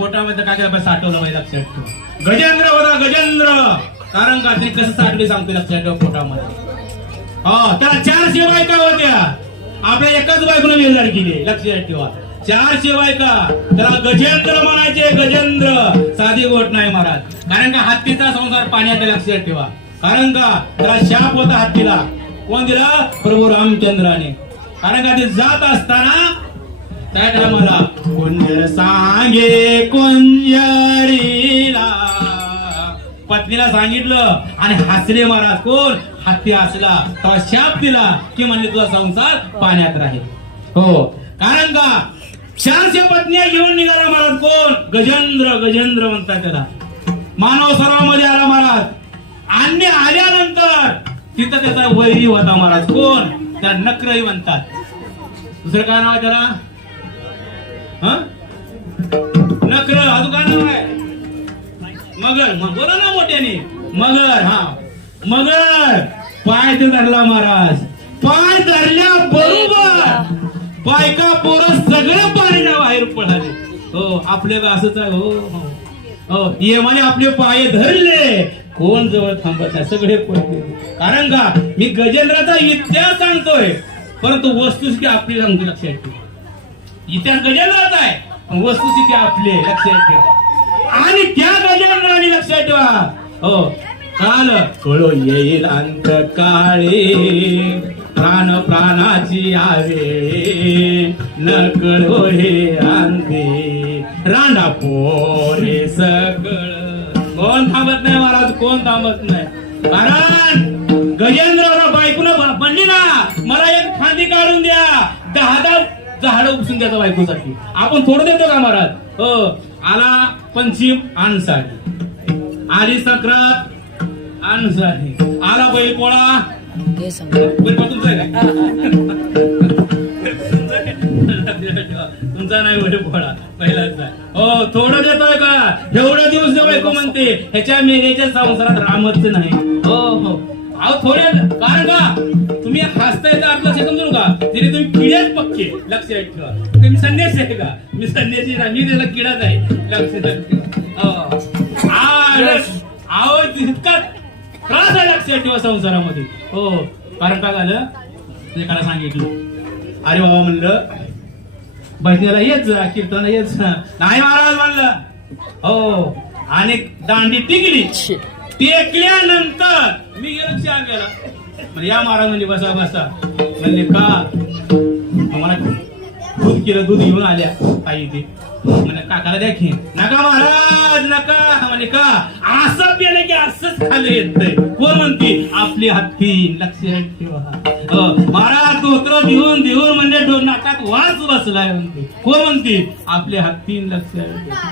पोटामध्ये काय केलं साठवलं पाहिजे लक्षात ठेव. गजेंद्र होता गजेंद्र! कारण का ते कसं साठवले सांगते लक्षात ठेव पोटामध्ये हो त्याला चारशे बायका होत्या. आपल्या एकाच बायकोनं वेलदार केली लक्षात ठेवा. चारशे बायका. त्याला गजेंद्र म्हणायचे गजेंद्र! साधी गोट नाही महाराज. कारण का हत्तीचा संसार पाण्यात लक्षात ठेवा. कारण का त्याला शाप होता हत्तीला. कोण दिला? प्रभू रामचंद्राने. कारण का ते जात असताना काय करा मला कुंजर सांगे कुंजरीला. पत्नीला सांगितलं आणि हसले महाराज कोण? हत्ती असला तेव्हा शाप दिला की म्हणजे तुझा संसार पाण्यात राहील. हो. कारण का? चारशे पत्न्या घेऊन निघाला महाराज कोण? गजेंद्र गजेंद्र म्हणतात त्याला. मानव सरामध्ये आला महाराज. आणि आल्यानंतर तिथं त्याचा वैरी होता महाराज कोण? त्या नक्रही म्हणतात. दुसरं काय नाव आहे त्याला? नकर अजून काय नाव आहे मगर मग बोला ना मोठ्याने. मगर हा. मगर पाय ते धरला महाराज. पाय धरल्या बरोबर. बायका पोरं सगळे पाण्याच्या बाहेर पळाले हो आपले असंच आहे हो हो. हो आपले पाय धरले. कोण जवळ थांबत आहे सगळे पडले. कारण का मी गजेंद्राचा इतिहास सांगतोय. परंतु वस्तुस्थिती आपली सांगतो लक्षात ठेवा इतिहास गजेंद्राचा आहे. वस्तुस्थिती आपली लक्षात ठेवा. आणि त्या गजेंद्राने लक्षात ठेवा. हो. काल कळो येईल अंत काळे प्राण प्राणाची आवे. न कळो हे अंते रांडा पोरे सगळ कोण थांबत नाही महाराज? कोण थांबत नाही? कारण गजेंद्र बायकून म्हणली ना. मला एक फांदी काढून द्या. दहा दहा झाड उपसून द्यायचं बायकोसाठी आपण थोडं देतो का महाराज हो. आला पंचीम आणसारी आली सक्रात आणसारी आला बैल पोळा तुमचा नाही बैल पोळा पहिलाच हो थोडं देतोय का? एवढं दिवस बायको म्हणते. ह्याच्या मेरेच्या संसारात रामच नाही. हो हो. अहो थोडे कारण का? तुम्ही हसताय तर आपलं समजू का तरी तुम्ही किड्याच पक्के. लक्षात ठेवा. तुम्ही संन्यासी आहे का? मी संन्यासी मी त्याला किडाच आहे. लक्षात हो. इतका त्रास आहे लक्षात ठेवा संसारामध्ये. हो. कारण काय झालं? एकाला सांगितलं. अरे बाबा म्हणलं भजनाला येत जा कीर्तनाला येत जा. नाही महाराज म्हणलं. हो. आणि दांडी टिकली. टेकल्यानंतर मी गेलो चहा गेला म्हणजे या महाराज म्हणजे बसा बसा. म्हणले का? मला दूध केलं दूध घेऊन आल्या आई ते म्हणे काकाला द्या की. नका महाराज नका. म्हणे का? असं पेलं की असंच खाली येतंय. कोण म्हणते? आपली हत्ती. लक्षात ठेवा. महाराज तोत्र देऊन देऊन म्हणजे नाकात वास बसलाय म्हणते. कोण म्हणते? आपली हत्ती. लक्षात ठेवा.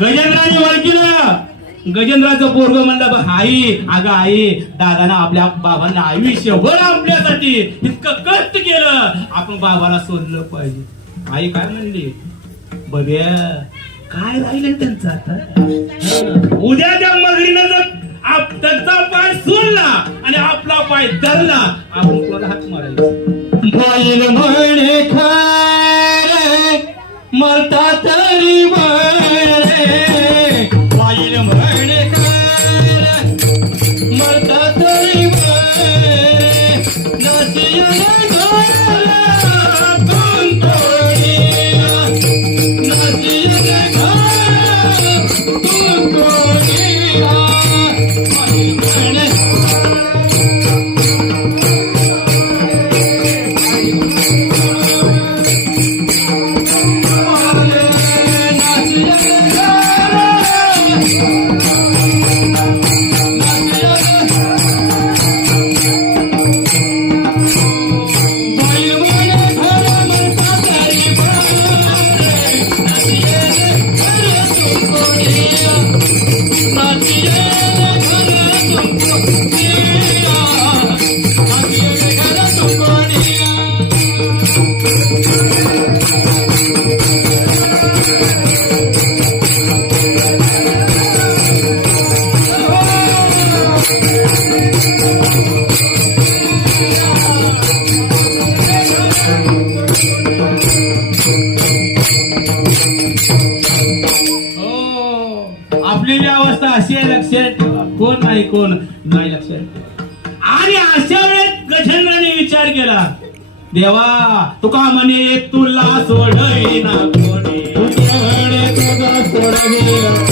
गजेंद्राने ओळखीला गजेंद्राचं पोरग म्हणलं "बा, आई अगं आई दादानं आपल्या बाबांना आयुष्यभर आपल्यासाठी इतकं कष्ट केलं. आपण बाबाला सोडलं पाहिजे. आई काय म्हणली? बघ्या काय राहिलं त्यांचं आता? उद्या त्या मगरीनं जर त्यांचा पाय सोडला आणि आपला पाय धरला आपण कोणाला हात मारायचा? बैल म्हणे खारे मरतात कोण नाही कोण नाही लक्षात आणि अशा वेळेस गजेंद्राने विचार केला देवा तुका म्हणे तुला सोडविना कोणी. म्हणे तुझा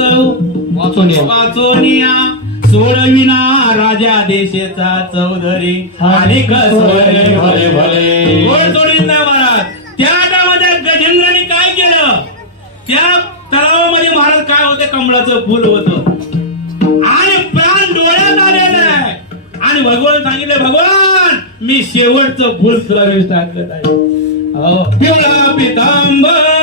वाचवणे. वाचवनिया सोडविना राजा देशेचा चौधरी. आणि भले भले. महाराज त्या गजेंद्राने काय केलं? त्या तलावामध्ये महाराज काय होते? कमळाचं फुल होतं. आणि प्राण डोळ्यात आलेलं आहे. आणि भगवान सांगितले भगवान मी शेवटचं फुल तुला वेळ टाकलं आहे. अहो, पिवळा पितांबर.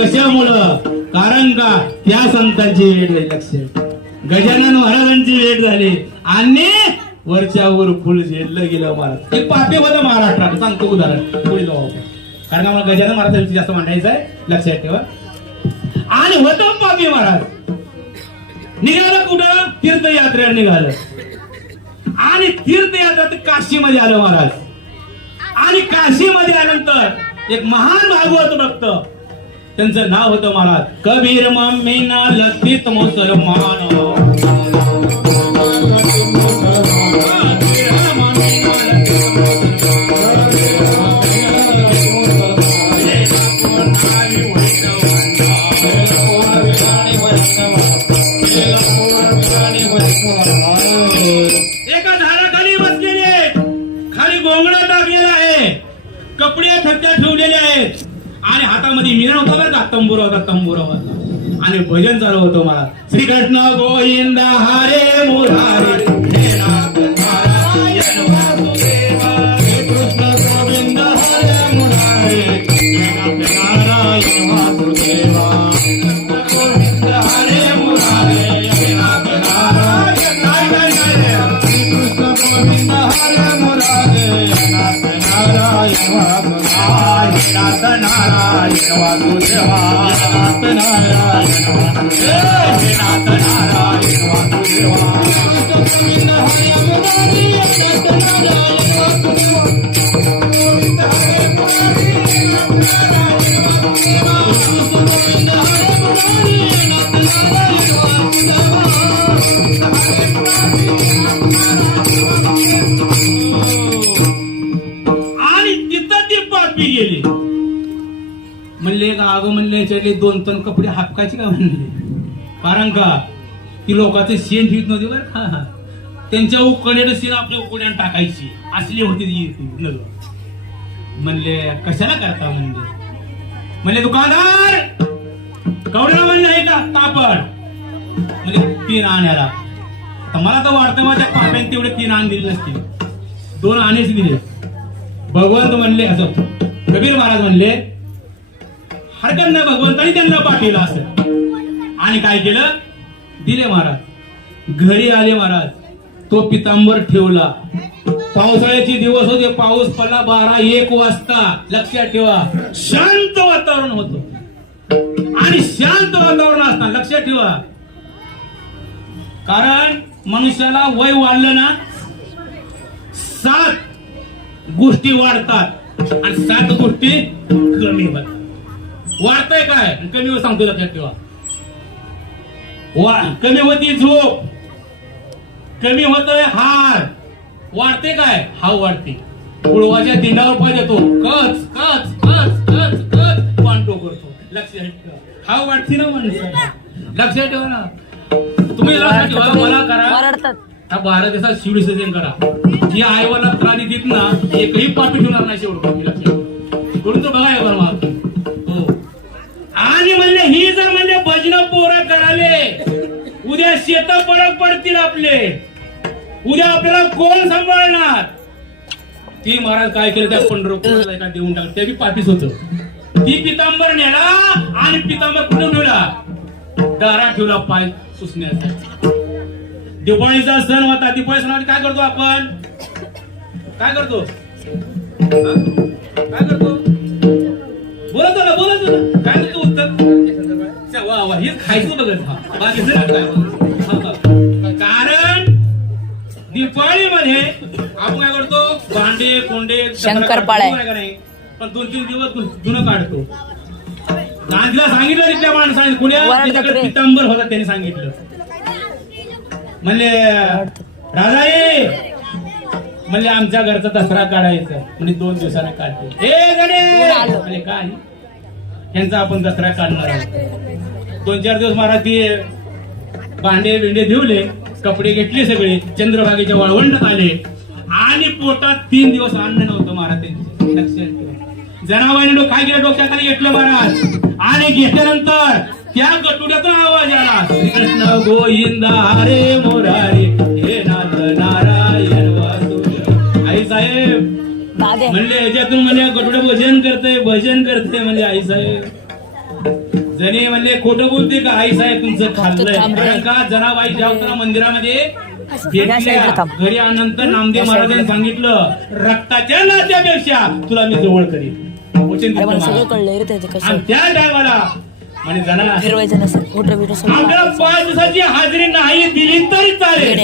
कशामुळं? कारण का? त्या संतांची वेळ झाली लक्षात गजानन महाराजांची वेळ झाली. आणि वरच्यावर फुल झेललं गेलं महाराज. एक पापे होतं महाराष्ट्रात. सांगतो उदाहरण. पुढे कारण आम्हाला गजानन महाराजांची जास्त मांडायचं आहे. लक्षात ठेवा. आणि होतं पापी महाराज. निघालं कुठं? तीर्थयात्रेला निघालं. आणि तीर्थयात्रा काशीमध्ये आलं महाराज. आणि काशीमध्ये आल्यानंतर एक महान भागवत भक्त त्यांचं नाव होतं महाराज. कबीर मम्मीना लक्षित मुसलमान. ठेवलेले झाडाखाली बसलेले खाली गोंगडा टाकलेला आहे कपडे थक्क्या ठेवलेले घरामध्ये मी नव्हता बरं का? तंबुरा होता तंबुरा होता आणि भजन चालू होतं मला. श्रीकृष्ण गोविंद हरे मुरारे. वासुदेवा नाथ नारायण वासुदेवा नाथ नारायण वासुदेवा नाथ नारायण वासुदेवा का दोन तन कपडे हापकायचे का म्हणले? कारण का? ती लोकांचे शेण ठेवत नव्हते बरं का? त्यांच्या उकड्यानं शेण आपल्या उकड्यानं टाकायची. असली होती ती म्हणले कशाला करता? म्हणले. म्हणले दुकानदार! कवड्याला म्हणले आहे का? तापड म्हणजे तीन आण्याला. तर मला तर वाटतं माझ्या पाप्याने तेवढे तीन आण दिले नसतील. दोन आणेच दिले. भगवंत म्हणले असं कबीर महाराज म्हणले हरकत नाही भगवंतानी त्यांना पाठवलं असं आणि काय केलं? दिले महाराज. घरी आले महाराज. तो पितांबर ठेवला. पावसाळ्याचे दिवस होते पाऊस पडला बारा एक वाजता. लक्षात ठेवा शांत वातावरण होतं. आणि शांत वातावरण असताना लक्षात ठेवा. कारण मनुष्याला वय वाढलं ना सात गोष्टी वाढतात. आणि सात गोष्टी कमी होतात. वाढतंय काय? कमी होत सांगतो लक्षात ठेवा वा कमी होती झोप. कमी होतोय हार. वाढते काय? हाव वाढते. गुळवाच्या दिंडावर पाय देतो. कच कच कच कच कच. पांडो करतो. लक्षात ठेवा. हाव वाढते ना माणसाला लक्षात ठेवा ना. तुम्ही लक्षात ठेवा मला करा. हा बारा दिवसात शिव विसर्जन करा. जी आईवाला त्राणी देत ना एकही पापी ठेवणार नाही शेवट लक्षात. करून तर बघा हे बरं. हो आणि म्हणले ही जर म्हणले भजन पोरं कराले उद्या शेत पडक पडतील आपले. उद्या आपल्याला कोण सांभाळणार? ती महाराज काय केलं त्या पंढरपूरला एका देऊन टाकलं ते बी पापीच होत. ती पितांबर नेला आणि पितांबर कुठे ठेवला? दारा ठेवला पाय पुसण्याचा दिवाळीचा सण होता दिवाळी सणावर काय करतो आपण? काय करतो? काय करतो? बोलत ना बोलत ना काय करतो उत्तर? वा वा खायचं बघत हा. हा, हा. कारण दिवाळीमध्ये आपण काय करतो? भांडे कोंडे पण दोन तीन दिवस जुनं काढतो. गांधीला सांगितलं तिथल्या माणसाने कुण्या. पितांबर होता त्यांनी सांगितलं. म्हणले राजाई म्हणले आमच्या घरचा दसरा काढायचा म्हणजे दोन दिवसाने काढते. ए गणे आलो. म्हणले काय? यांचा आपण जत्रा काढणार आहोत. दोन चार दिवस महाराज ती भांडे बिंडे धुवले कपडे घेतले सगळे चंद्रभागेच्या वाळवंड आले. आणि पोटात तीन दिवस अन्न नव्हतं महाराज त्यांचे. लक्षात ठेवा. जनावरांनी काय केलं डोक्याखाली घेतलं महाराज? आणि घेतल्यानंतर त्या गटुड्याचा आवाज आला. कृष्ण गोविंद हरे मोरारी हे नाथ नारायण आई साहेब म्हणले याच्यातून म्हणजे गटुडे भजन करते भजन करते म्हणजे आई साहेब. जणे म्हणले खोटं बोलते का आई साहेब तुमचं खाल्लंय. कारण का जनाबाई ज्या होत्या ना मंदिरामध्ये. घरी आल्यानंतर नामदेव महाराजांनी. सांगितलं रक्ताच्या नात्यापेक्षा तुला मी जवळ करीन. त्या टायमाला बिटं सगळं आपल्याला पाच दिवसाची हाजरी नाही दिली तरी चालेल.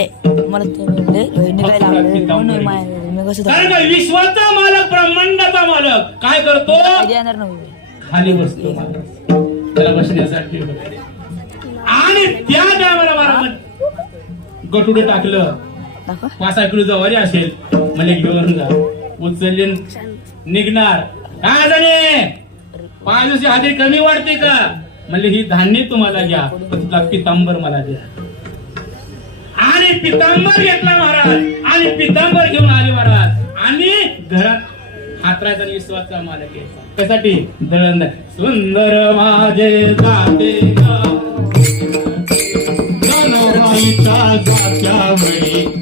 मला ते म्हणले निघायला म्हणून माय- मी कसं कारण का विश्वाचा मालक ब्रह्मांडाचा मालक. काय करतो? नव्हते खाली बसतो. त्याला बसण्यासाठी आणि त्या टायमाला महाराज गटुडे टाकलं. पाच सहा किलो जवारी असेल. मला घेऊन जा उचलले निघणार. काय झाले पाच दिवशी हाजरी कमी वाढते का? म्हणजे ही धान्य तुम्हाला घ्या पण तुला पितांबर मला द्या. आणि पितांबर घेतला महाराज. आणि पितांबर घेऊन आले महाराज. आणि घरात हातराचा विश्वासचा मालक आहे. त्यासाठी दळण. सुंदर माझे जाते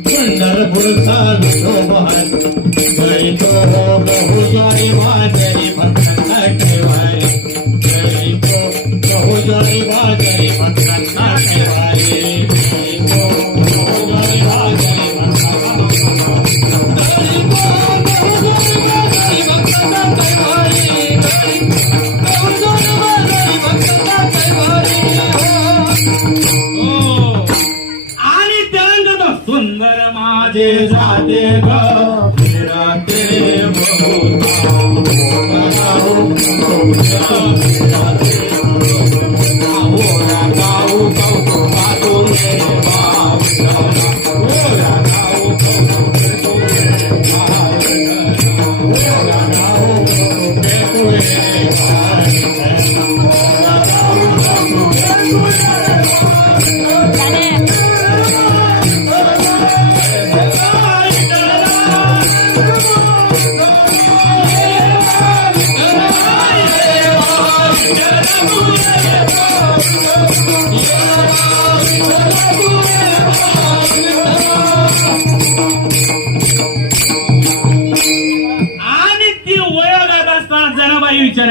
सुंदर पुरुषा पंढरपूरचा विठोबान जैतो बहुजारी Christ.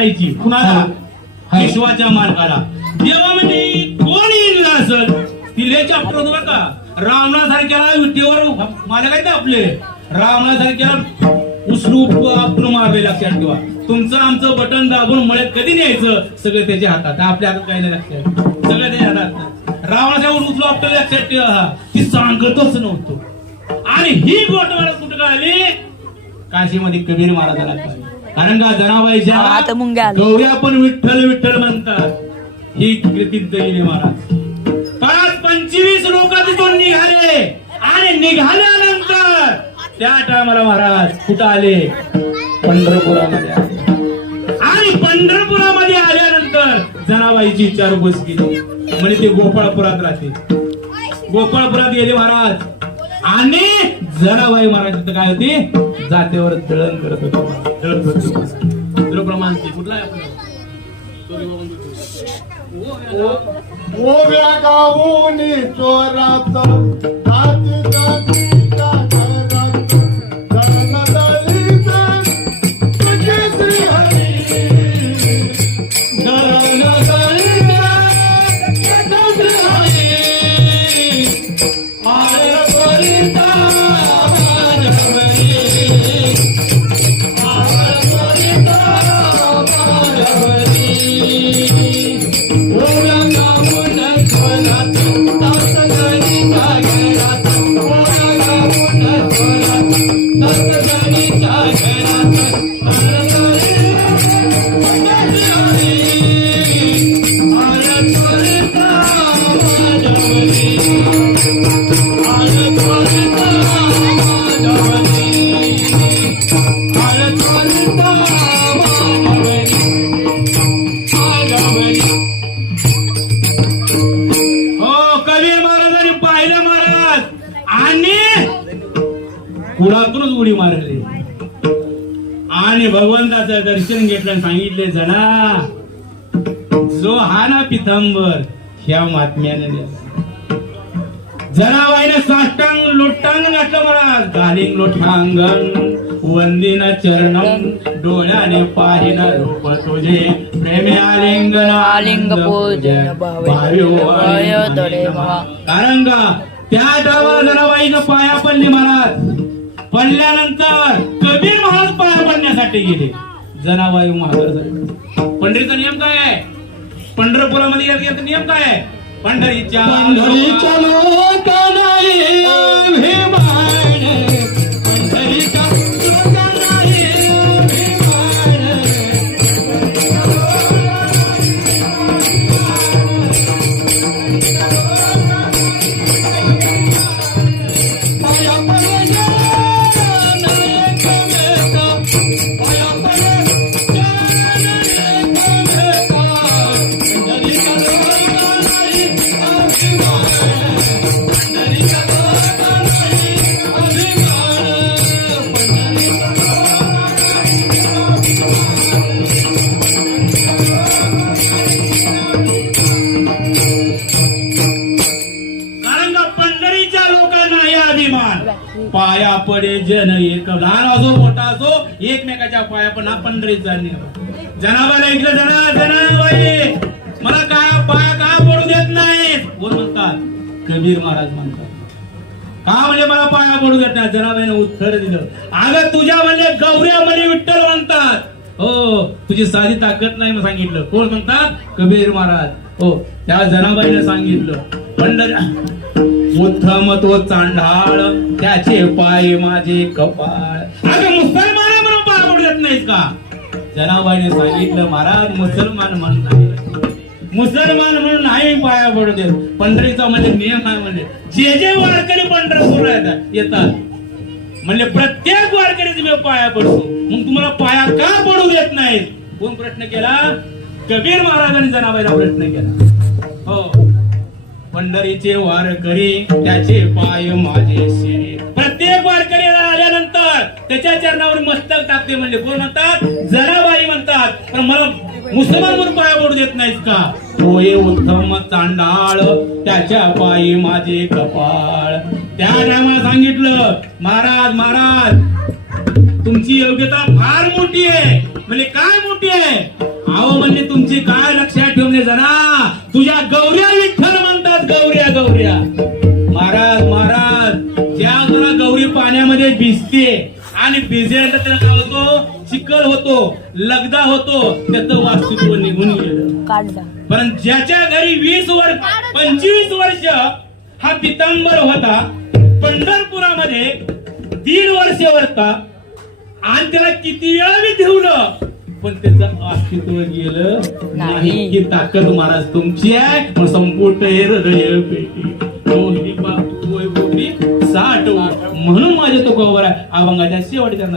विचारायची कुणाला. विश्वाच्या मालकाला देवा म्हणजे कोण येईल असल तिले चॅप्टर होतो बरं का रावणासारख्याला विटेवर माझ्या काय आपले? रावणासारख्याला उचलू आपण मारले लक्षात ठेवा. तुमचं आमचं बटन दाबून मळ्यात कधी न्यायचं? सगळं त्याच्या हातात. आपल्या हातात काही नाही लक्षात. सगळं त्याच्या हातात. रावणाच्या उचलू आपल्याला लक्षात ठेवा हा. ती सांगतच नव्हतो. आणि ही गोट मला कुठं कळाली काशीमध्ये कबीर महाराजाला कळाली कारण का जनाबाईच्या. गौऱ्या पण विठ्ठल विठ्ठल म्हणतात. ही कृती गेली महाराज. पाच पंचवीस लोक तिथून निघाले आणि निघाल्यानंतर त्या टायमाला महाराज कुठं आले? पंढरपुरामध्ये आले. आणि पंढरपुरामध्ये आल्यानंतर जनाबाईची विचारपूस केली. म्हणजे ते गोपाळपुरात राहते. गोपाळपुरात गेले महाराज. आणि जनाबाई महाराज काय होते? जातेवर दळण करत होते. कुठला आहे. ओव्या गाऊनी चोरात जाती. जातीच्या आणि सांगितले जना जो हा ना पितांबर ह्या महात्म्याने. जनाबाईने साष्टांग लोटांग घातलं महाराज गालिंग लोटांगण वंदिन चरणम डोळ्याने पाहिन रूप तुझे प्रेमे आलिंगन आलिंग पूजन महा. कारण का त्या डावा जनाबाईनं पाया पडली महाराज पडल्यानंतर कबीर महाराज पाया पडण्यासाठी गेले जनाबाई महाराज पंढरीचा नियम काय आहे? पंढरपुरामध्ये गेला नियम काय आहे? पंढरीच्या पंढरीच्या अभिमान. पाया पडे जन एक. लहान असो मोठा असो एकमेकाच्या पाया पण आपण पंढरीचा नियम जनाबाईला ऐकलं जना जनाबाई. मला काय पाया का पडू देत नाही? कोण म्हणतात? कबीर महाराज म्हणतात. का म्हणजे मला पाया पडू देत नाही? जनाबाईने उत्तर दिलं. अगं तुझ्या म्हणजे गौऱ्या म्हणजे विठ्ठल म्हणतात. हो तुझी साधी ताकद नाही मग सांगितलं. कोण म्हणतात? कबीर महाराज. हो त्या जनाबाईने सांगितलं. पंढर उत्तम तो चांढाळ त्याचे पाय माझे कपाळ. अगं मुसलमान म्हणून पाया पडू देत नाहीत का? जनाबाईने सांगितलं महाराज मुसलमान म्हणून नाही. मुसलमान म्हणून नाही पाया पडू देत पंढरीचा म्हणजे नियम आहे म्हणजे? जे जे वारकरी पंढरपूर येतात येतात. म्हणजे प्रत्येक वारकरी तुम्ही पाया पडतो. मग तुम्हाला पाया का पडू देत नाहीत? कोण प्रश्न केला? कबीर महाराजांनी जनाबाईला प्रश्न केला. हो. पंढरीचे वारकरी त्याचे पाय माझे शिरी. प्रत्येक वारकरीला आल्यानंतर त्याच्या चरणावर मस्तक टाकते म्हणजे कोण म्हणतात? जराबाई म्हणतात. पण मला मुसलमान म्हणून पाया पडू देत नाहीत का? होय उत्तम चांडाळ त्याच्या पायी माझे कपाळ. त्या टायमाला सांगितलं महाराज महाराज तुमची योग्यता फार मोठी आहे. म्हणजे काय मोठी आहे? अहो म्हणजे तुमची काय लक्षात ठेवणे जरा भिजते. आणि भिजेल तर काय होतो? चिखल होतो लगदा होतो. त्याचं वास्तुत्व निघून गेलं. पण ज्याच्या घरी वीस वर्ष पंचवीस वर्ष हा पितांबर होता पंढरपुरामध्ये दीड वर्ष होता आणि त्याला किती वेळा मी ठेवलं? पण त्याचं अस्तित्व गेलं नाही. ही ताकद महाराज तुमची आहे. संपुट हे साठ म्हणून माझ्या तो गौर आहे. अभंगाच्या शेवटच्या